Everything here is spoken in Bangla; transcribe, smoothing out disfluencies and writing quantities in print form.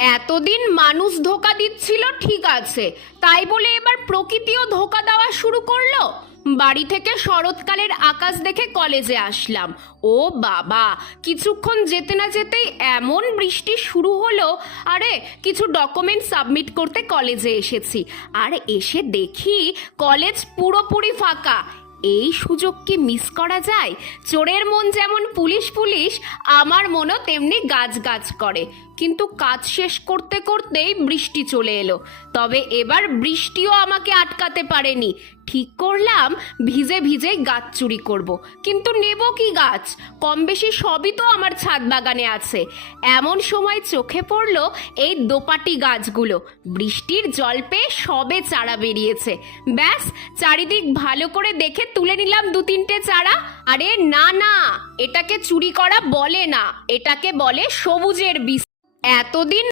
এতদিন মানুষ ধোকা দিচ্ছিল, ঠিক আছে, তাই বলে এবার প্রকৃতিও ধোকা দেওয়া শুরু করলো। বাড়ি থেকে শরৎকালের আকাশ দেখে কলেজে আসলাম। ও বাবা, কিছুক্ষণ যেতে না যেতেই এমন বৃষ্টি শুরু হলো। আরে কিছু ডকুমেন্ট সাবমিট করতে কলেজে এসেছি, আর এসে দেখি কলেজ পুরোপুরি ফাঁকা। এই সুযোগ কি মিস করা যায়? চোরের মন যেমন পুলিশ পুলিশ, আমার মনও তেমনি গাছ গাছ করে। কিন্তু কাজ শেষ করতে করতেই বৃষ্টি চলে এলো। তবে এবার বৃষ্টিও আমাকে আটকাতে পারেনি। ঠিক করলাম ভিজে ভিজেই গাছ চুরি করব। কিন্তু নেব কি গাছ? কম বেশি সবই তো আমার ছাদ বাগানে আছে। এমন সময় চোখে পড়লো এই দোপাটি গাছগুলো। বৃষ্টির জল পেয়ে সবে চারা বেরিয়েছে। ব্যাস, চারিদিক ভালো করে দেখে তুলে নিলাম দু তিনটে চারা। আরে না না, এটাকে চুরি করা বলে না, এটাকে বলে সবুজের বিষ। এতদিন